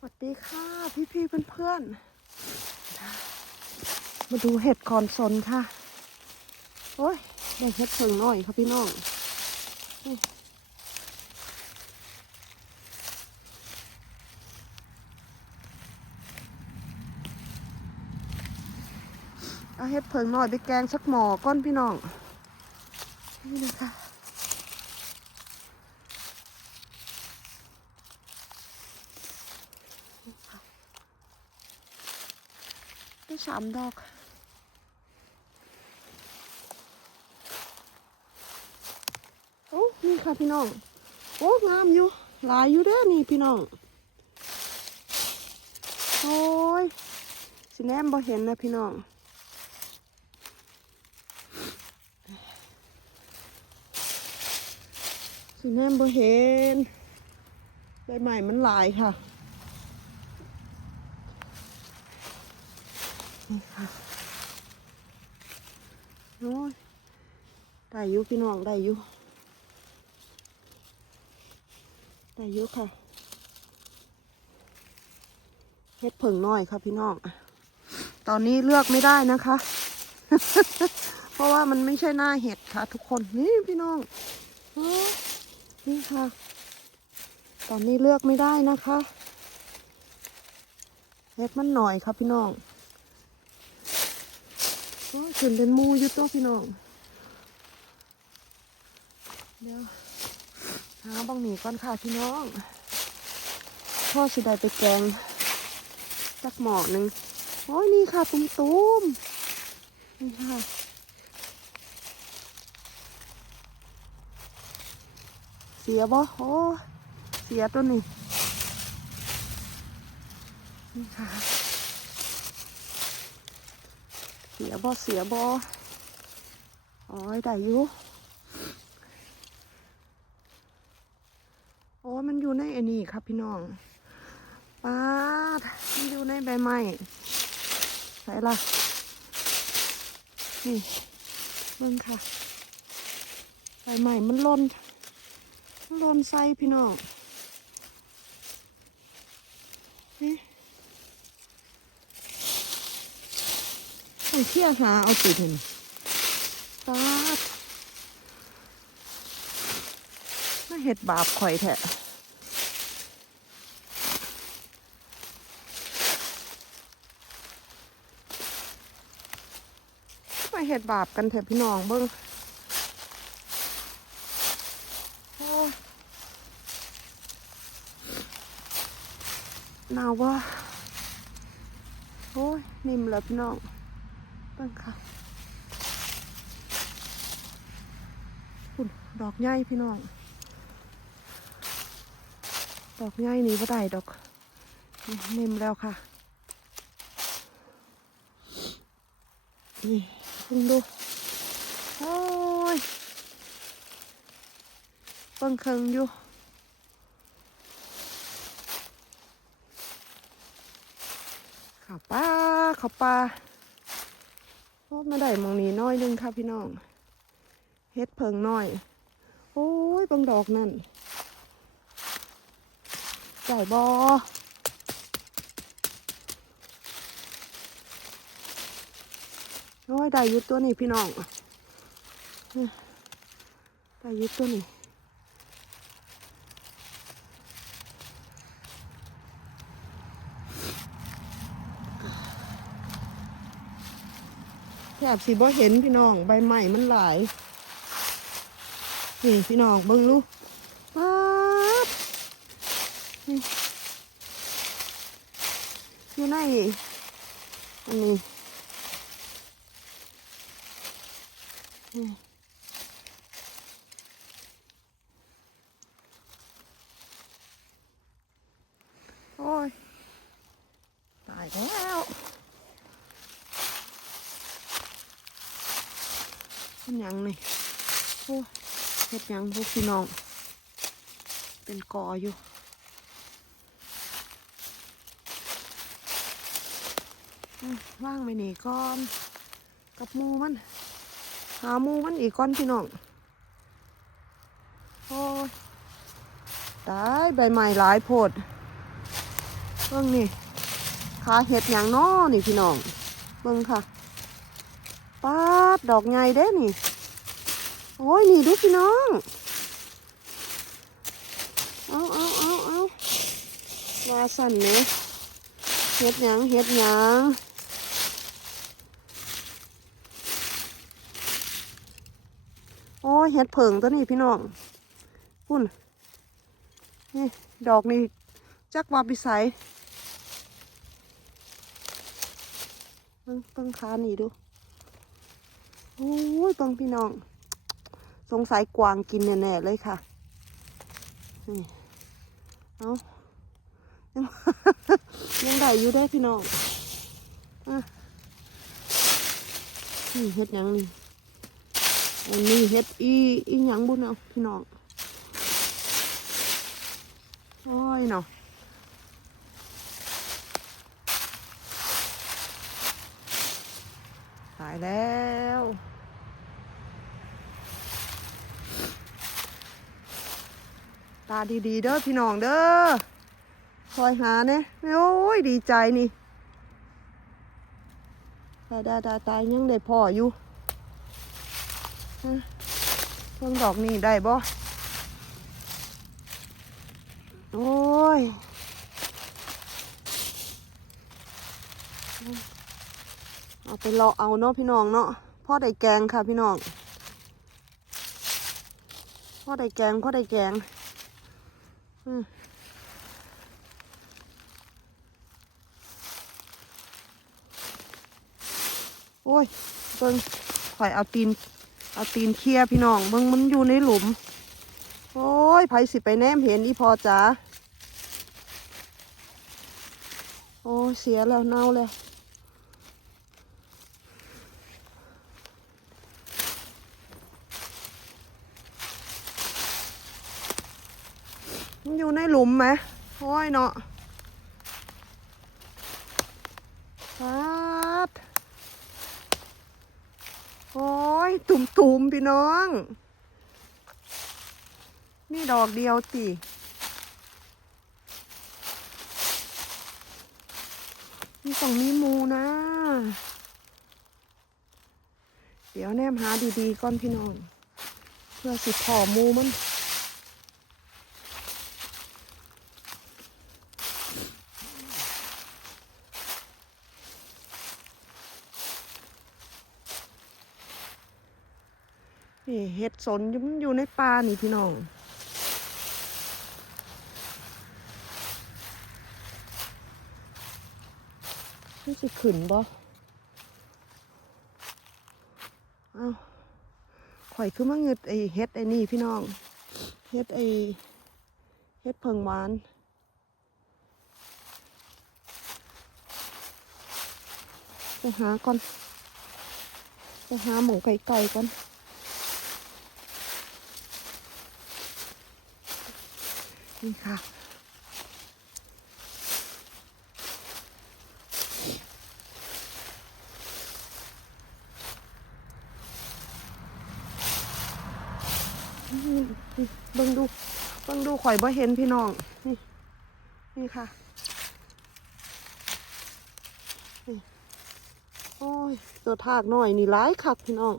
สวัสดีค่ะพี่พี่ๆเพื่อนมาดูเห็ดคอนซนค่ะ โอ้ยได้เห็ดเพิงหน่อยค่ะพี่น้องเอาเห็ดเพิงหน่อยไปแกงสักหมอก้อนพี่น้อง นี่เลยค่ะ ได้สามดอกโอ้นี่ค่ะพี่น้อง โอ้งามอยู่หลายอยู่เด้อนี่พี่น้องโอ้ยสิแนมบ่เห็นนะพี่น้องสิแนมบ่เห็นใบใหม่มันหลายค่ะ นี่ค่ะโอ้ยได้อยู่พี่น้องได้อยู่ได้อยู่ค่ะเฮ็ดเผิงน้อยค่ะพี่น้อง ตอนนี้เลือกไม่ได้นะคะ เพราะว่ามันไม่ใช่หน้าเห็ดค่ะ ทุกคนนี่พี่น้องอนี่ค่ะ ตอนนี้เลือกไม่ได้นะคะเห็ดมันหน่อยค่ะพี่น้อง ขึ้นเป็นมูยู่ตัวพี่น้อง เดี๋ยวหาบังหมีก่อนค่ะพี่น้อง พ่อสิได้ไปแกงสักหมอหนึ่งโอ้ยนี่ค่ะตุ้มตุ้มๆนี่ค่ะเสียบ่โอ้เสียตัวนี้นี่ค่ะ เสียบ่เสียบ่อ้ยได้อยู่โอ้ยมันอยู่ในไอ้นี่ครับพี่น้องป้าดมันอยู่ในใบไม้ใส่ละนี่เบิ่งค่ะใบไม้มันหล่นมันหล่นใส่พี่น้องนี่ ต้องเที่ยวหาเอาติดเห็นตาดน่าเห็ดบาปข่อยแท้มาเห็ดบาปกันเถอะพี่น้องเบิ้งโอ้หนาวว่ะโอ้ยนิ่มแล้วพี่น้อง เบิ่งค่ะคุณดอกใหญ่พี่น้อง ดอกใหญ่นี่ก็ได้ดอกนี่เนมแล้วค่ะ นี่เพิ่งดู โอ้ยเบิ่งเคิงอยู่ขับป้าขับป้า โอ้มาได้มองนี้น้อยนึงค่ะพี่น้อง เฮ็ดเพิงน้อย โอ้ยบางดอกนั่นใส่บอโอ้ยได้ยุดตัวนี้พี่น้องได้ยุดตัวนี้ บสิบ่เห็นพี่น้องใบใหม่มันหลาย นี่พี่น้องเบิ้งลูกป๊าดนี่อยู่ในอันนี้นี่โอ้ย ตายแล้วมันห ยังนี่โอ้เฮ็ดยังพวกพี่น้อง เป็นกออยู่ว่างไปนี่ก่อนกับมูมัน หามูมันอีกก่อนพี่น้องโอ้ยตายใบใหม่หลายโพดเบิ่งนี่ขาเห็ดยังน้อนี่พี่น้องเบิ่งค่ะป๊าดดอกไงเด้นี่ โอ้ยนี่ดูพี่น้อง เอาเอาเอาเอาว่าสั่นเนี่ยเห็ดหยังเห็ดหยังโอ้ยเห็ดเผิงตัวนี้พี่น้องพุ่นนี่ดอกนี่จักว่าปิสัยเบิ่งเบิ่งขานี่ดู โอ้ยเบิ่งพี่น้อง สงสัยกวางกินแน่ๆเลยค่ะนี่เอายังยังได้อยู่ได้พี่น้องอะนี่เฮ็ดยังนี่อันนี้เฮ็ดอีอีหยังบุญเอาพี่น้องโอ้ยเนาะตายแล้ว ตาดีๆเด้อพี่น้องเด้อคอยหาเนี่ยโอ้ยดีใจนี่ตายตายตายตายยังได้พ่ออยู่ฮะเพิ่งดอกนี่ได้บ่โอ้ยเอาไปเลาะเอาเนาะพี่น้องเนาะพ่อได้แกงค่ะพี่น้องพ่อได้แกงพ่อได้แกง โอ้ยเบิ่งข่อยเอาตีน เอาตีนเคลียพี่น้องเบิ่งมันอยู่ในหลุม โอ้ยไผสิไปแนมเห็นอีพอจ๋าโอ้เสียแล้วเน่าแล้ว มันอยู่ในหลุมไหมโอ้ยเนาะครับโอ้ย ตุ่มตุ่มๆพี่น้องนี่ดอกเดียวสินี่ต้องมีมูนะ เดี๋ยวแนมหาดีๆ ก่อนพี่น้อง เพื่อสิพอมูมัน นี่ เห็ดสนอยู่มันอยู่ในป่านี่พี่น้องนี่สิขึ้นบ่เอ้าข่อยคือมาเงึดไอเฮ็ดไอนี่พี่น้อง เฮ็ดไอเฮ็ดเพิงหวานไปหาก่อนไปหาหมูไก่ไก่ก่อน นี่ค่ะนี่เบิ่งดู เบิ่งดูข่อยบ่เห็นพี่น้อง นี่ นี่ค่ะ นี่ โอ้ย ตัวทากน้อยนี่ร้ายคักพี่น้อง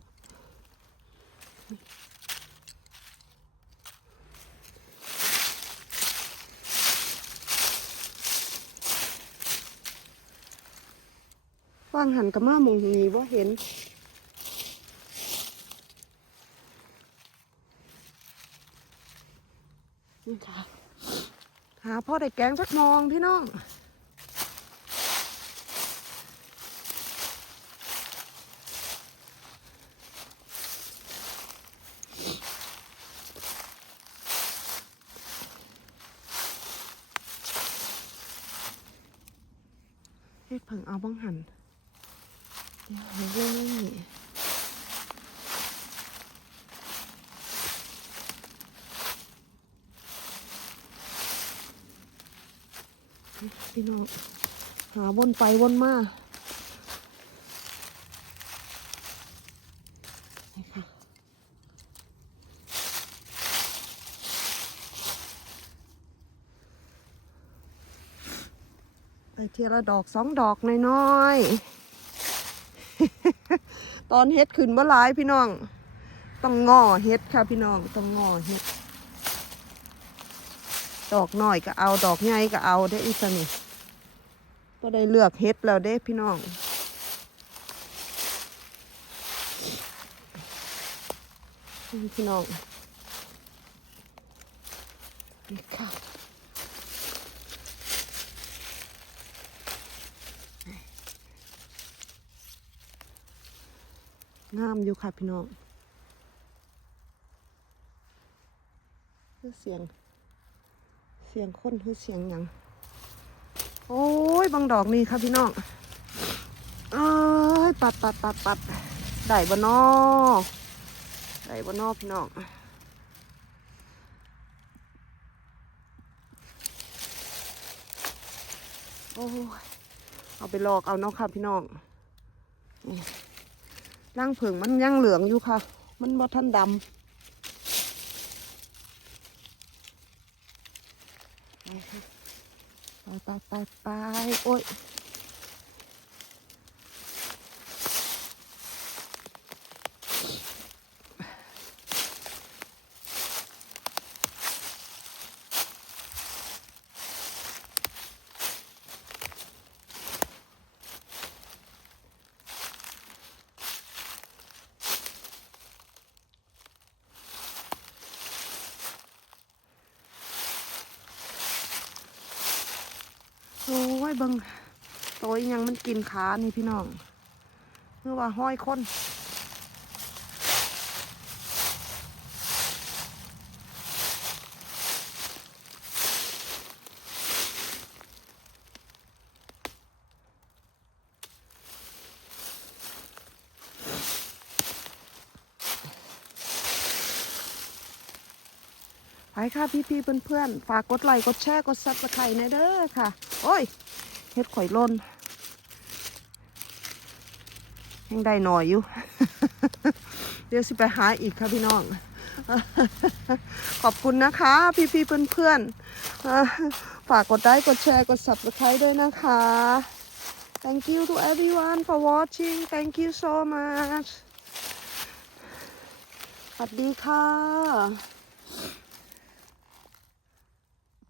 ฟังหันกับมามองนี้ว่าเห็น นี่ค่ะ หาพ่อได้แกงสักมองพี่น้องเฮ็ดเพิ่งเอาบ้างหัน นี้พี่น้องหาวนไปวนมาได้เทียละดอกสองดอกน้อยๆ ตอนเฮ็ดขึ้นบ่หลายพี่น้อง ต้องงอเฮ็ดค่ะพี่น้องต้องงอเฮ็ด ดอกหน้อยก็เอาดอกใหญ่ก็เอาได้อีสนี่ก็ได้เลือกเฮ็ดแล้วเด้พี่น้องพี่น้องนี่ค่ะ งามอยู่ค่ะพี่น้องคือเสียง เสียงคนคือเสียงยังโอ้ยบางดอกนี่ค่ะพี่น้องเอ้ยปัดปัดปัดปัดได้บ่นอได้บ่นอพี่น้องโอ้ยเอาไปลอกเอาเนาะค่ะพี่น้อง นี่ร่างผึ่งมันยังเหลืองอยู่ค่ะ มันบ่ทันดำไปไปไปไปไปโอ้ย ยเบิงโตยยังมันกินขานี่พี่น้องเมื่อว่าห้อยคนไปค่ะพี่พี่ๆเพื่อนๆ ฝากกดไลค์กดแชร์กดซับสไครต์ในเด้อค่ะ โอ้ย เฮ็ดข่อยล่นยังได้หน่อยอยู่ เดี๋ยวสิไปหาอีกค่ะพี่น้อง ขอบคุณนะคะ พี่ๆเพื่อนๆเอ่อฝากกดไลค์กดแชร์กด subscribe ด้วยนะคะ thank you to everyone for watching thank you so much สวัสดีค่ะ